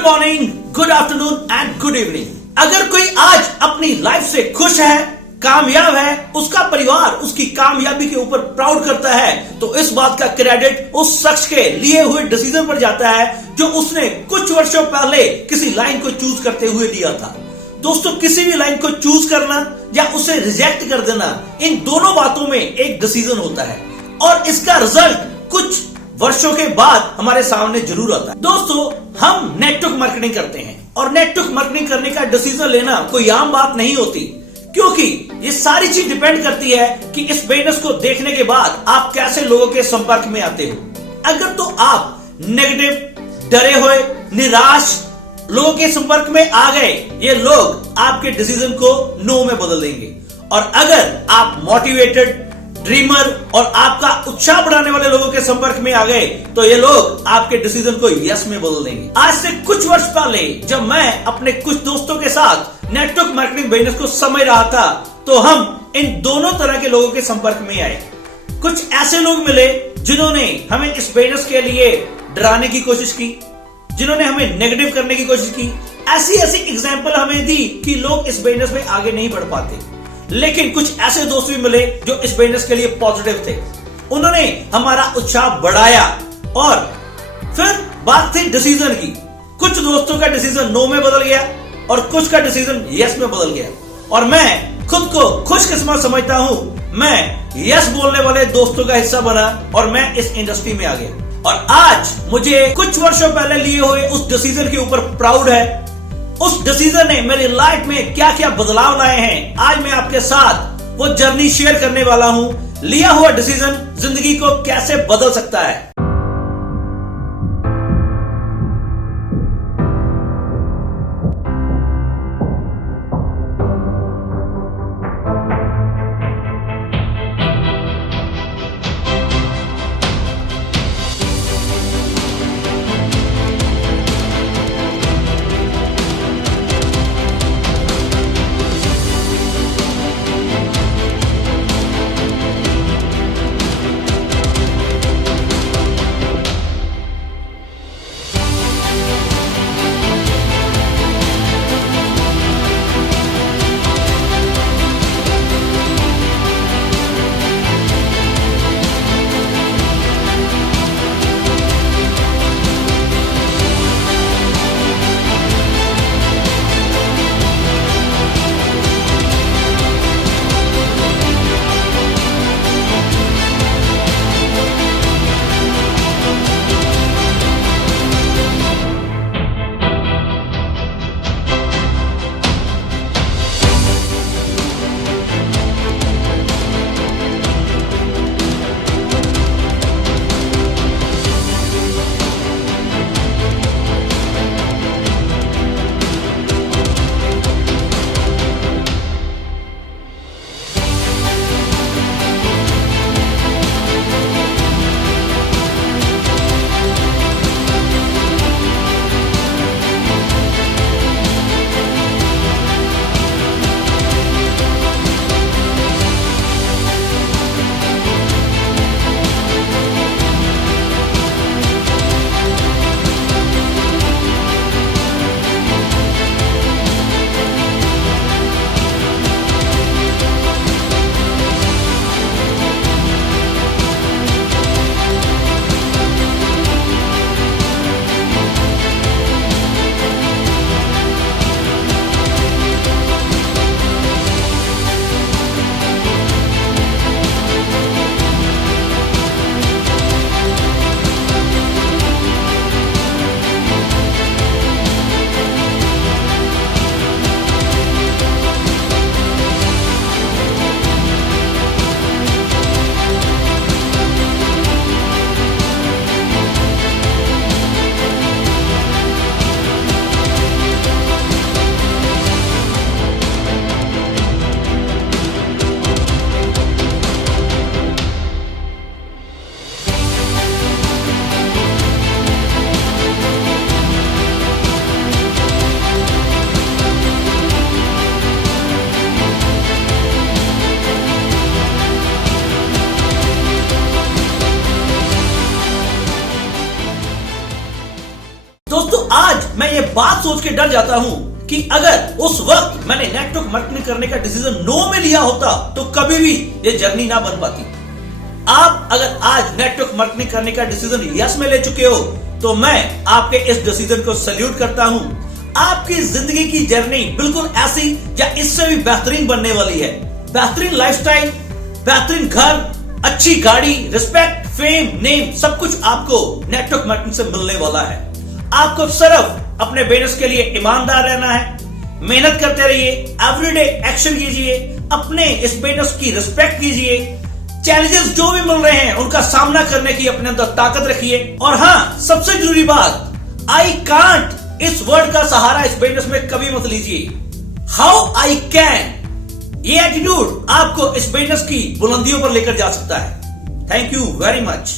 Good morning, good afternoon and good evening. अगर कोई आज अपनी लाइफ से खुश है, कामयाब है, उसका परिवार उसकी कामयाबी के ऊपर प्राउड करता है, तो इस बात का क्रेडिट उस शख्स के लिए हुए डिसीजन पर जाता है जो उसने कुछ वर्षों पहले किसी लाइन को चूज करते हुए लिया था। दोस्तों, किसी भी लाइन को चूज करना या उसे रिजेक्ट कर देना, इन दोनों बातों में एक डिसीजन होता है और इसका रिजल्ट कुछ वर्षों के बाद हमारे सामने जरूर आता है। दोस्तों, हम नेटवर्क मार्केटिंग करते हैं और नेटवर्क मार्केटिंग करने का डिसीजन लेना कोई आम बात नहीं होती, क्योंकि ये सारी चीज डिपेंड करती है कि इस बिजनेस को देखने के बाद आप कैसे लोगों के संपर्क में आते हो। अगर तो आप नेगेटिव, डरे हुए, निराश लोगों के संपर्क में आ गए, ये लोग आपके डिसीजन को नो में बदल देंगे। और अगर आप मोटिवेटेड, ड्रीमर और आपका उत्साह बढ़ाने वाले लोगों के संपर्क में आ गए, तो ये लोग आपके डिसीजन को यस में बदल देंगे। आज से कुछ वर्ष पहले जब मैं अपने कुछ दोस्तों के साथ नेटवर्क मार्केटिंग बिजनेस को समझ रहा था, तो हम इन दोनों तरह के लोगों के संपर्क में आए। कुछ ऐसे लोग मिले जिन्होंने हमें इस बिजनेस के लिए डराने की कोशिश की, जिन्होंने हमें नेगेटिव करने की कोशिश की। ऐसी एग्जाम्पल हमें दी कि लोग इस बिजनेस में आगे नहीं बढ़ पाते। लेकिन कुछ ऐसे दोस्त भी मिले जो इस बिजनेस के लिए पॉजिटिव थे, उन्होंने हमारा उत्साह बढ़ाया। और फिर बात थी डिसीजन की। कुछ दोस्तों का डिसीजन नो में बदल गया और कुछ का डिसीजन यस में बदल गया, और मैं खुद को खुशकिस्मत समझता हूं, मैं यस बोलने वाले दोस्तों का हिस्सा बना और मैं इस इंडस्ट्री में आ गया। और आज मुझे कुछ वर्षों पहले लिए हुए उस डिसीजन के ऊपर प्राउड है। उस डिसीजन ने मेरी लाइफ में क्या क्या बदलाव लाए हैं, आज मैं आपके साथ वो जर्नी शेयर करने वाला हूं। लिया हुआ डिसीजन जिंदगी को कैसे बदल सकता है। मैं ये बात सोच के डर जाता हूं कि अगर उस वक्त मैंने नेटवर्क मार्केटिंग करने का डिसीजन नो में लिया होता तो कभी भी ये जर्नी ना बन पाती। आप अगर आज नेटवर्क मार्केटिंग करने का डिसीजन यस में ले चुके हो तो मैं आपके इस डिसीजन को सैल्यूट करता हूं। आपकी जिंदगी की जर्नी बिल्कुल ऐसी या इससे भी बेहतरीन बनने वाली है। बेहतरीन लाइफस्टाइल, बेहतरीन घर, अच्छी गाड़ी, रिस्पेक्ट, फेम, नेम, सब कुछ आपको नेटवर्क मार्केटिंग से मिलने वाला है। आपको सिर्फ अपने बिजनेस के लिए ईमानदार रहना है, मेहनत करते रहिए, एवरीडे एक्शन कीजिए, अपने इस बिजनेस की रिस्पेक्ट कीजिए, चैलेंजेस जो भी मिल रहे हैं उनका सामना करने की अपने अंदर ताकत रखिए। और हाँ, सबसे जरूरी बात, आई कांट इस वर्ड का सहारा इस बिजनेस में कभी मत लीजिए। हाउ आई कैन, ये एटीट्यूड आपको इस बिजनेस की बुलंदियों पर लेकर जा सकता है। Thank you very much.